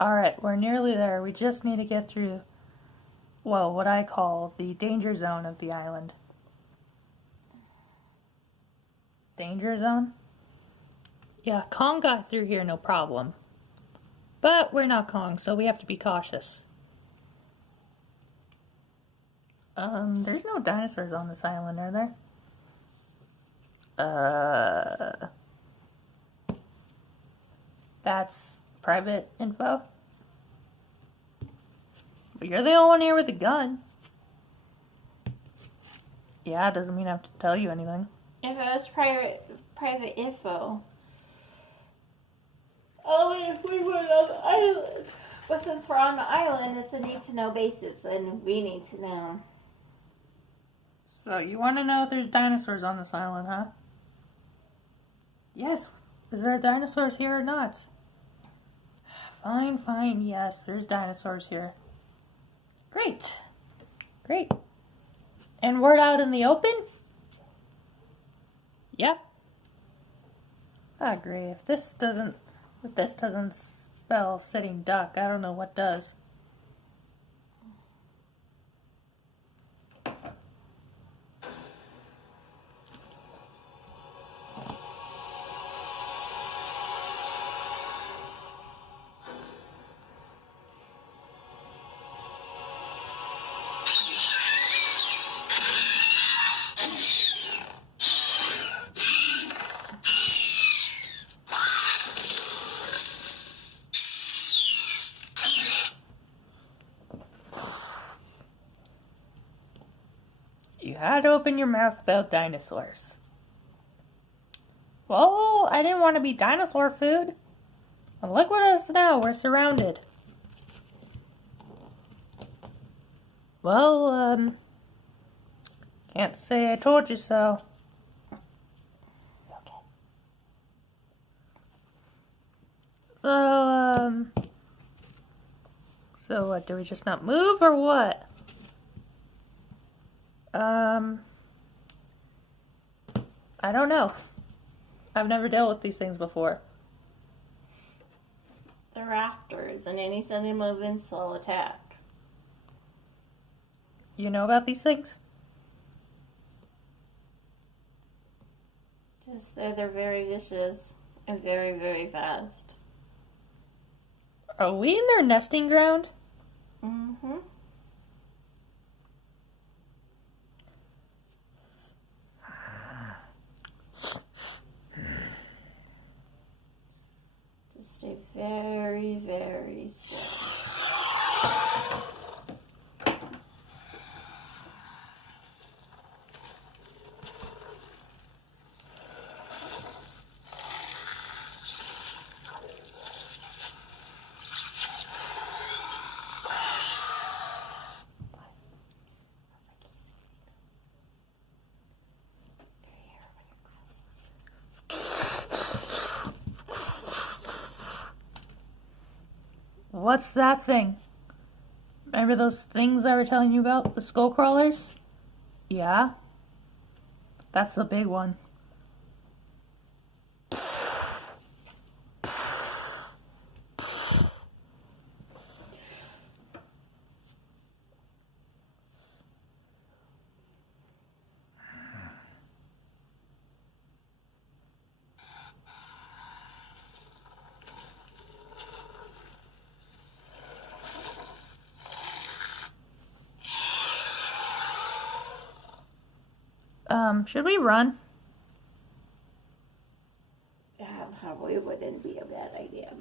Alright, we're nearly there. We just need to get through, well, what I call the danger zone of the island. Danger zone? Yeah, Kong got through here no problem. But we're not Kong, so we have to be cautious. There's no dinosaurs on this island, are there? That's private info? But you're the only one here with a gun. Yeah, it doesn't mean I have to tell you anything. If it was private info, only if we were on the island. But since we're on the island, it's a need-to-know basis, and we need to know. So, you want to know if there's dinosaurs on this island, huh? Yes. Is there dinosaurs here or not? Fine, yes, there's dinosaurs here. Great. And we're out in the open? Yeah. I agree. If this doesn't spell sitting duck, I don't know what does. You had to open your mouth without dinosaurs. Well, I didn't want to be dinosaur food. And look at us now, we're surrounded. Well, can't say I told you so. Okay. So what, do we just not move or what? I don't know. I've never dealt with these things before. The rafters, and any sudden movements will attack. You know about these things? Just they're very vicious and very, very fast. Are we in their nesting ground? Mm-hmm. Just stay very, very still. What's that thing? Remember those things I were telling you about? The skull crawlers? Yeah? That's the big one. Should we run? Probably wouldn't be a bad idea.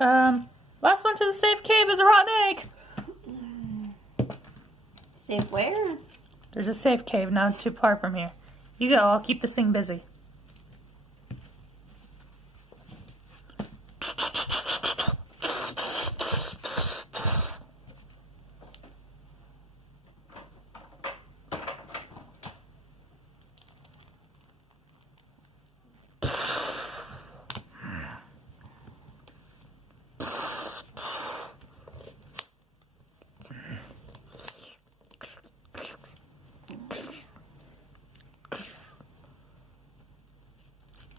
Last one to the safe cave is a rotten egg. Safe where? There's a safe cave not too far from here. You go, I'll keep this thing busy.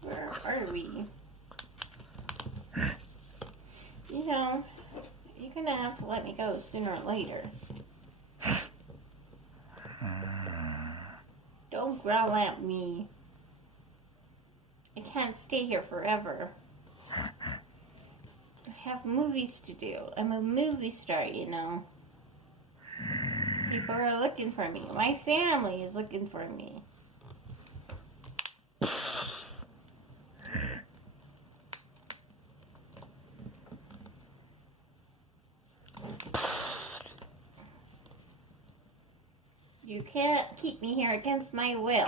Where are we? You know, you're gonna have to let me go sooner or later. Don't growl at me. I can't stay here forever. I have movies to do. I'm a movie star, you know. People are looking for me. My family is looking for me. You can't keep me here against my will.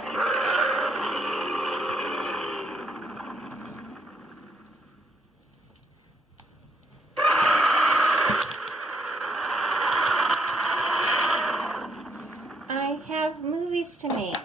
I have movies to make.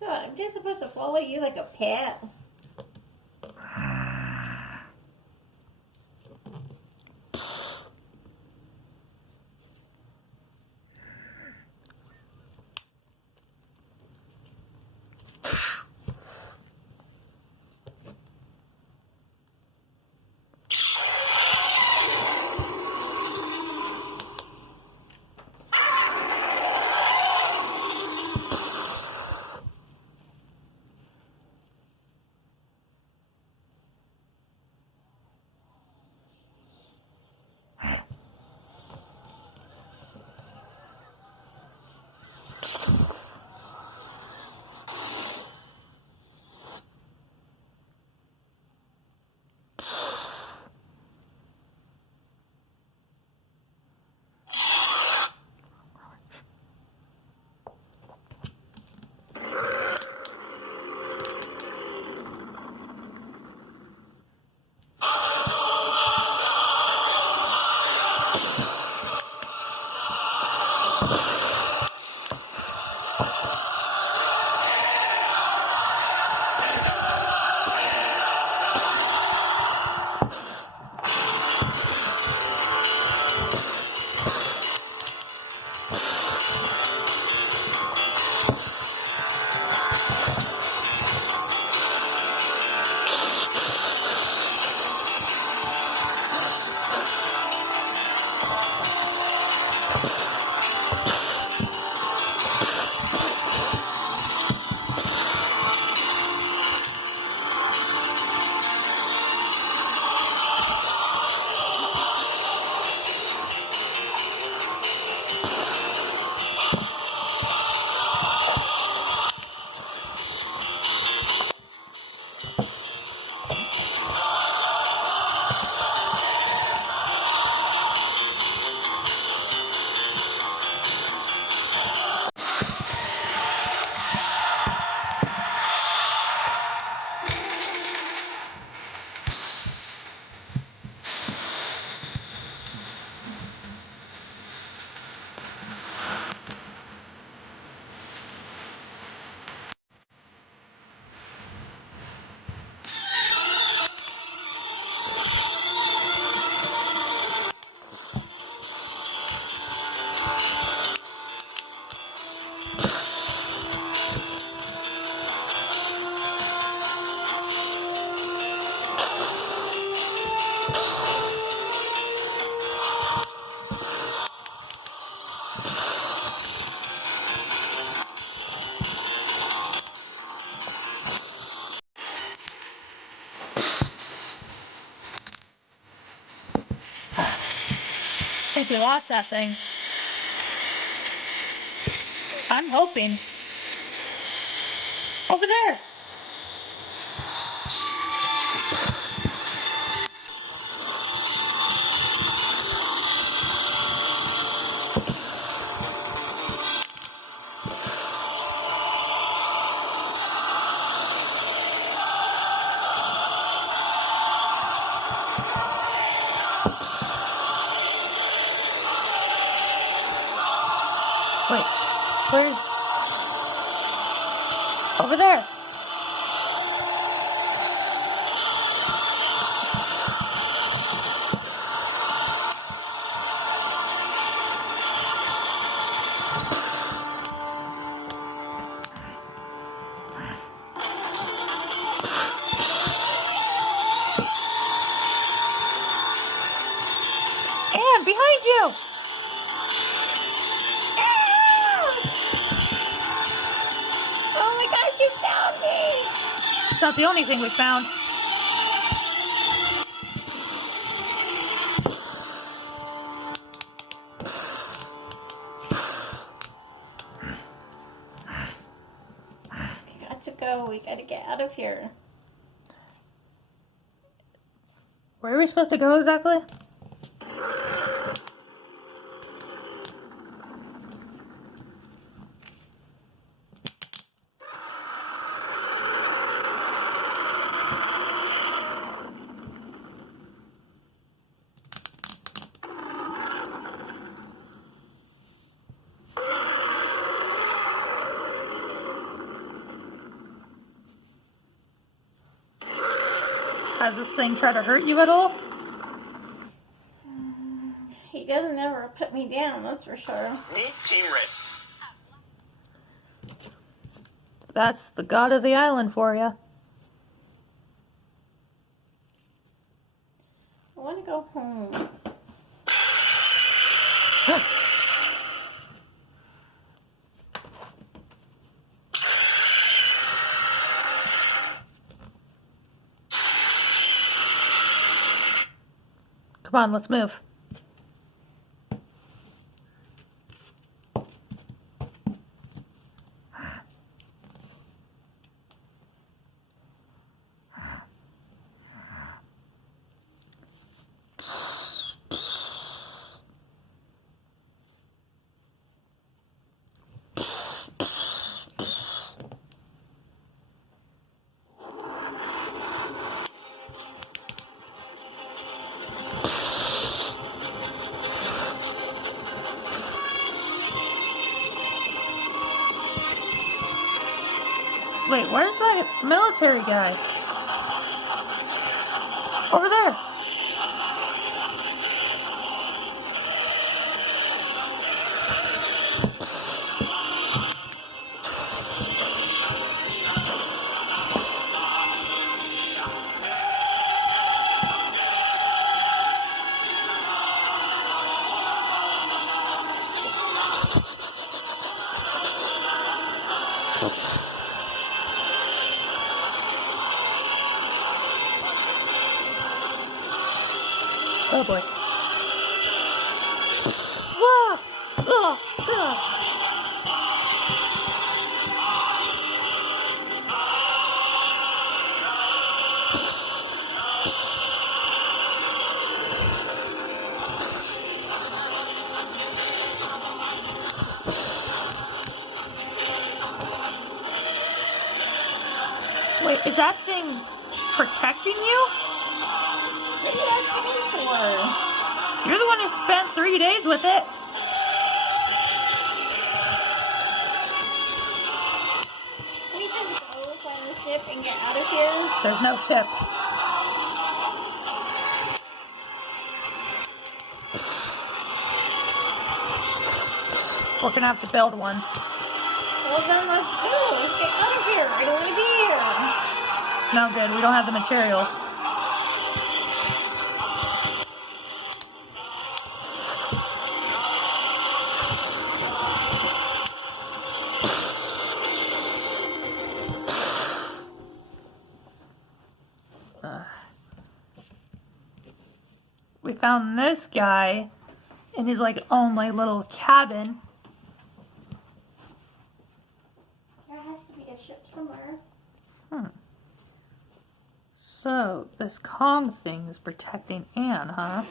So I'm just supposed to follow you like a pet? I think we lost that thing. I'm hoping. Over there! Wait, where's... Over there. Anne, behind you! Oh my gosh, you found me! It's not the only thing we found. We got to go. We got to get out of here. Where are we supposed to go exactly? Has this thing tried to hurt you at all? He doesn't ever put me down, that's for sure. Need team ready. That's the god of the island for you. I want to go home. Come on, let's move. Wait, where's that military guy? Over there. Oh boy. Ah! Ah! Ah! Wait, is that thing protecting you? What are you asking me for? You're the one who spent 3 days with it. Can we just go find a ship and get out of here? There's no ship. We're gonna have to build one. Well then let's go. Let's get out of here. I don't want to be here. No good, we don't have the materials. We found this guy in his like own like little cabin. There has to be a ship somewhere. So, this Kong thing is protecting Anne, huh?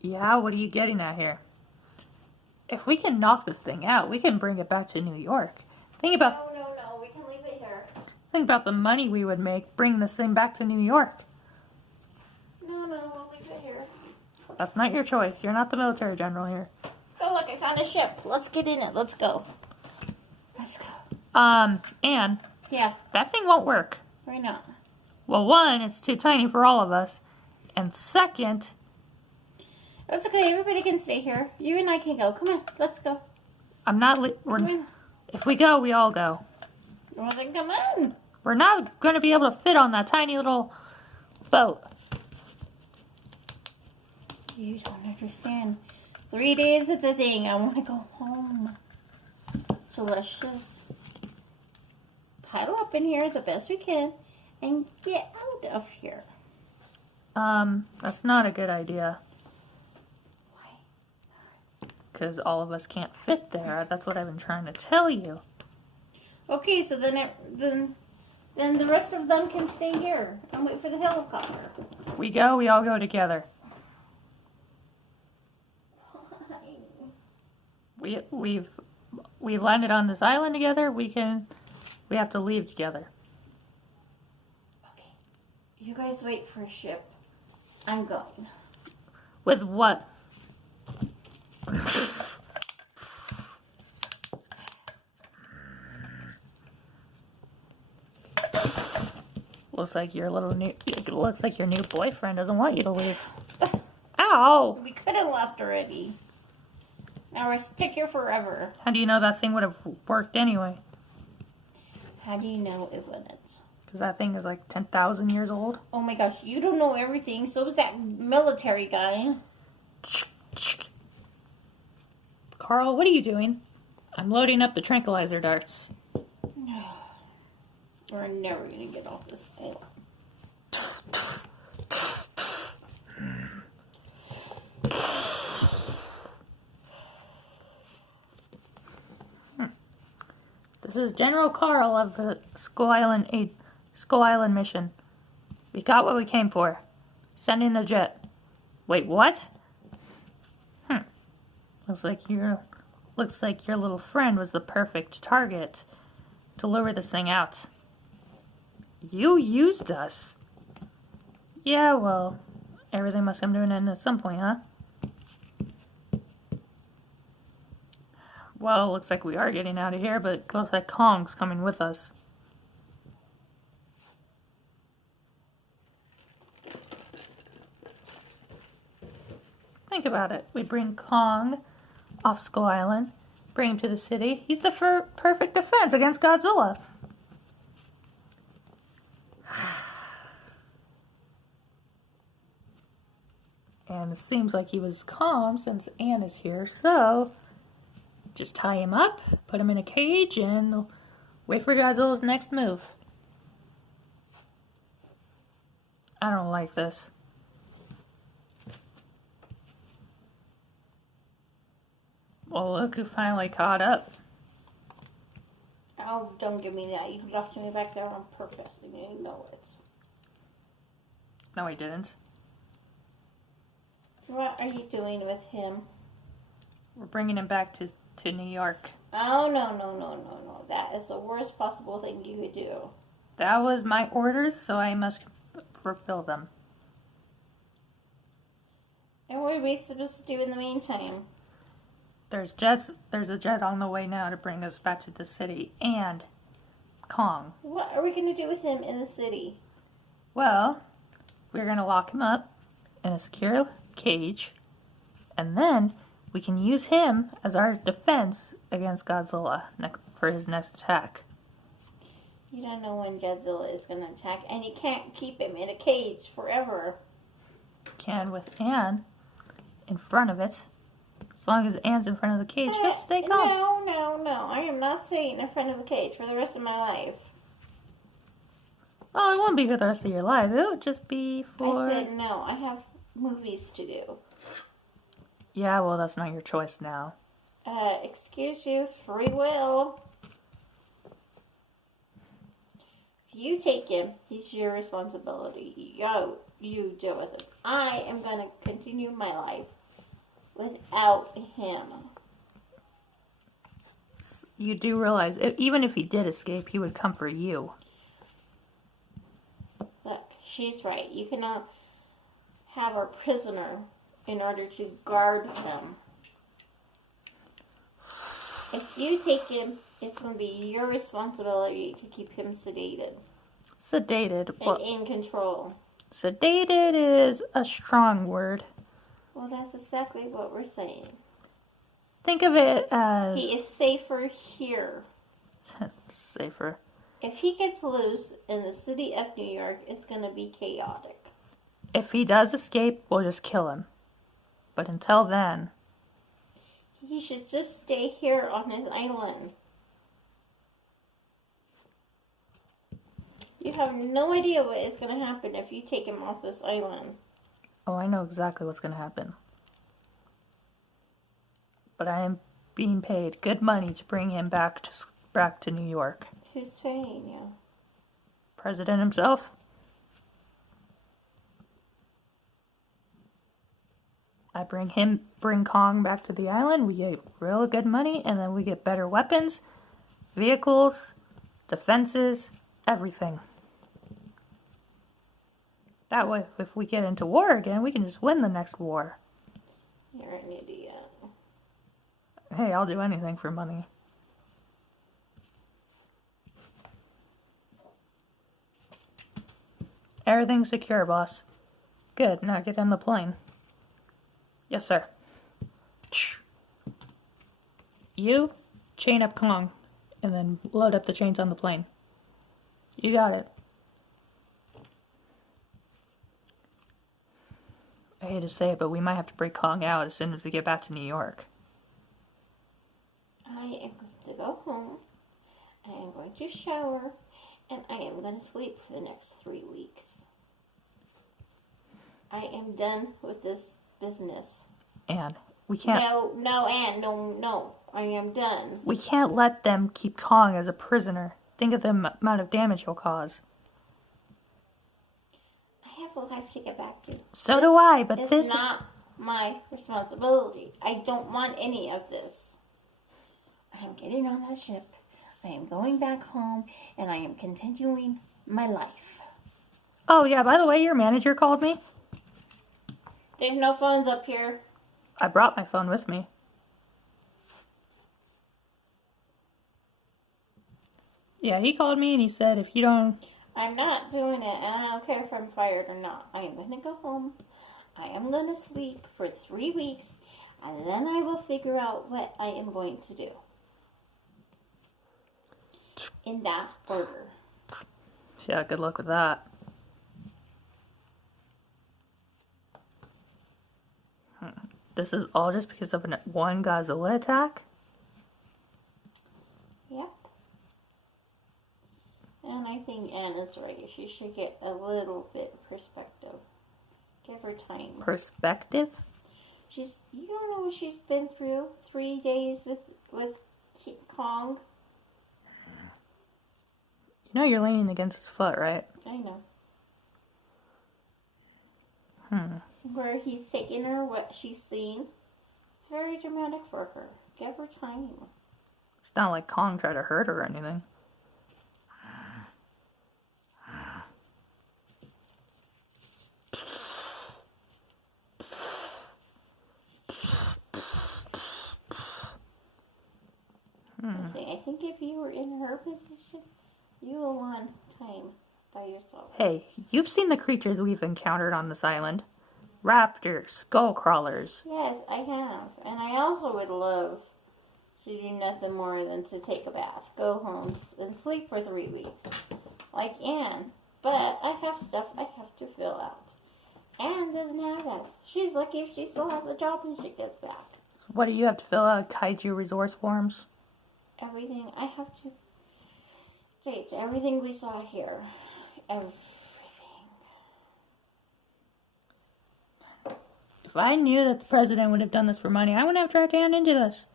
Yeah, what are you getting at here? If we can knock this thing out, we can bring it back to New York. Think about No. We can leave it here. the money we would make bringing this thing back to New York. No, we'll leave it here. That's not your choice. You're not the military general here. Oh, look, I found a ship. Let's get in it. Let's go. Let's go. Anne, Yeah, that thing won't work. why not? Well, one, it's too tiny for all of us. And second, That's okay. Everybody can stay here. You and I can go. Come on. Let's go. I'm not, Come on. if we go, we all go. Well, then come on. We're not going to be able to fit on that tiny little boat. You don't understand. 3 days at the thing. I want to go home. So let's just pile up in here the best we can and get out of here. That's not a good idea. Why? Because all of us can't fit there. That's what I've been trying to tell you. Okay, so then the rest of them can stay here and wait for the helicopter. We all go together. We landed on this island together. We have to leave together. Okay, you guys wait for a ship. I'm going. With what? Looks like your new boyfriend doesn't want you to leave. Ow! We could have left already. Now we're stuck here forever. How do you know that thing would have worked anyway? How do you know it wouldn't? Because that thing is like 10,000 years old. Oh my gosh, you don't know everything. So is that military guy. Carl, what are you doing? I'm loading up the tranquilizer darts. We're never gonna get off this island. This is General Carl of the Skull Island mission. We got what we came for. Send in the jet. Wait, what? Looks like your little friend was the perfect target to lure this thing out. You used us. Yeah, well, everything must come to an end at some point, huh? Well, looks like we are getting out of here, but it looks like Kong's coming with us. Think about it. We bring Kong off Skull Island, bring him to the city. He's the perfect defense against Godzilla. And it seems like he was calm since Anne is here, so just tie him up, put him in a cage, and wait for Godzilla's next move. I don't like this. Well, look who finally caught up. Oh, don't give me that. You left me back there on purpose. I didn't know it. No, he didn't. What are you doing with him? We're bringing him back to New York. Oh, no. That is the worst possible thing you could do. That was my orders, so I must fulfill them. And what are we supposed to do in the meantime? There's a jet on the way now to bring us back to the city, and Kong. What are we going to do with him in the city? Well, we're going to lock him up in a secure cage, and then we can use him as our defense against Godzilla for his next attack. You don't know when Godzilla is going to attack, and you can't keep him in a cage forever. Can with Anne in front of it. As long as Anne's in front of the cage, he'll stay calm. No. I am not staying in front of the cage for the rest of my life. Oh, it won't be for the rest of your life. It'll just be for... I said no. I have movies to do. Yeah, well, that's not your choice now. Excuse you, free will. If you take him, he's your responsibility. You deal with it. I am going to continue my life without him. You do realize, even if he did escape, he would come for you. Look, she's right. You cannot have a prisoner in order to guard him. If you take him, it's going to be your responsibility to keep him sedated Sedated. and Well, in control. sedated is a strong word. Well, that's exactly what we're saying. Think of it as He is safer here. safer. If he gets loose in the city of New York, it's going to be chaotic. If he does escape, we'll just kill him. But until then, He should just stay here on his island. You have no idea what is going to happen if you take him off this island. oh, I know exactly what's going to happen. But I am being paid good money to bring him back to New York. Who's paying you? President himself. I bring Kong back to the island. We get real good money, and then we get better weapons, vehicles, defenses, everything. That way, if we get into war again, we can just win the next war. You're an idiot. Hey, I'll do anything for money. Everything's secure, boss. Good, now get on the plane. Yes, sir. You chain up Kong, and then load up the chains on the plane. You got it. I hate to say it, but we might have to break Kong out as soon as we get back to New York. I am going to go home. I am going to shower. And I am going to sleep for the next 3 weeks. I am done with this business. And we can't. No. I am done. We can't let them keep Kong as a prisoner. Think of the amount of damage he'll cause. I have a life to get back to. So do I, but It's this not my responsibility. I don't want any of this. I am getting on that ship. I am going back home, and I am continuing my life. Oh yeah, by the way, your manager called me. There's no phones up here. I brought my phone with me. Yeah, he called me and he said if you don't... I'm not doing it, and I don't care if I'm fired or not. I am going to go home. I am going to sleep for 3 weeks, and then I will figure out what I am going to do. In that order. Yeah, good luck with that. This is all just because of one Godzilla attack? Yep. And I think Anna's right. She should get a little bit of perspective. Give her time. Perspective? You don't know what she's been through. 3 days with Kong. You know you're leaning against his foot, right? I know. Hmm. Where he's taken her, what she's seen. It's very dramatic for her. Give her time. It's not like Kong tried to hurt her or anything. I think if you were in her position, you will want time by yourself. Hey, you've seen the creatures we've encountered on this island. Raptors, skull crawlers. Yes, I have. And I also would love to do nothing more than to take a bath, go home, and sleep for 3 weeks. Like Anne. But I have stuff I have to fill out. Anne doesn't have that. She's lucky if she still has a job when she gets back. What do you have to fill out? Kaiju resource forms? Everything I have to date. Everything we saw here. Everything. If I knew that the president would have done this for money, I wouldn't have dragged Anne into this.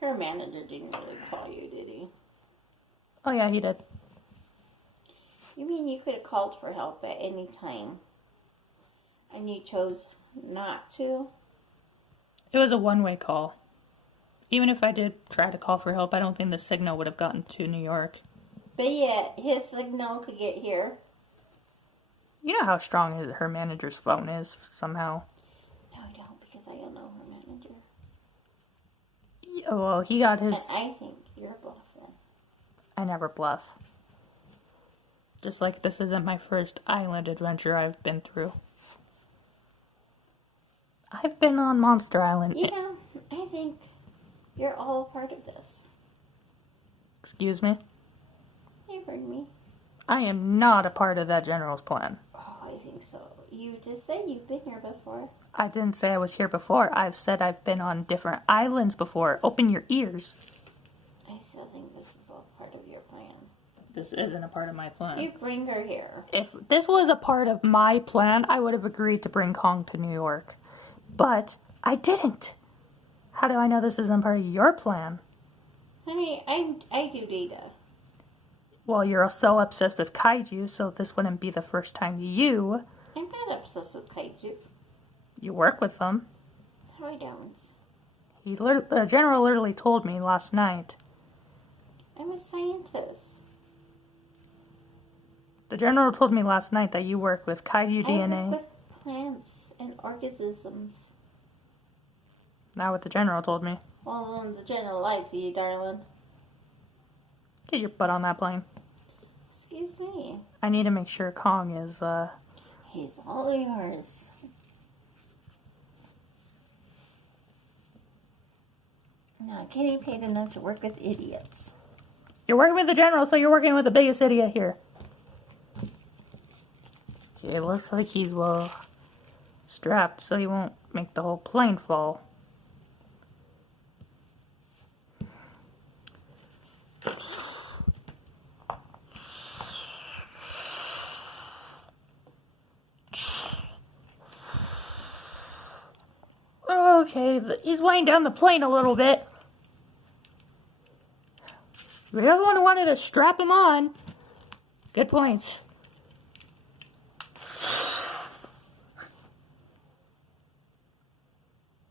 Her manager didn't really call you, did he? Oh yeah, he did. You mean you could have called for help at any time, and you chose not to? It was a one-way call. Even if I did try to call for help, I don't think the signal would have gotten to New York. But yet, his signal could get here. You know how strong her manager's phone is, somehow. No, I don't, because I don't know her Well, he got his... And I think you're bluffing. I never bluff. Just like this isn't my first island adventure I've been through. I've been on Monster Island. Yeah, I think you're all a part of this. Excuse me? You heard me. I am not a part of that general's plan. Oh, I think so. You just said you've been here before. I didn't say I was here before. I've said I've been on different islands before. Open your ears. I still think this is all part of your plan. This isn't a part of my plan. You bring her here. If this was a part of my plan, I would have agreed to bring Kong to New York. But I didn't. How do I know this isn't part of your plan? Honey, I do data. Well, you're so obsessed with kaiju, so this wouldn't be the first time you I'm not obsessed with kaiju. work with them. No, I don't. The general literally told me last night. I'm a scientist. The general told me last night that you work with kaiju I DNA. work with plants and organisms. Not what the general told me. Well, then the general lied to you, darling. Get your butt on that plane. Excuse me. I need to make sure Kong is, He's all yours. Not getting paid enough to work with idiots. You're working with the general, so you're working with the biggest idiot here. Okay, it looks like he's, well, strapped so he won't make the whole plane fall. Okay, he's weighing down the plane a little bit. You're the one who wanted to strap him on. Good points.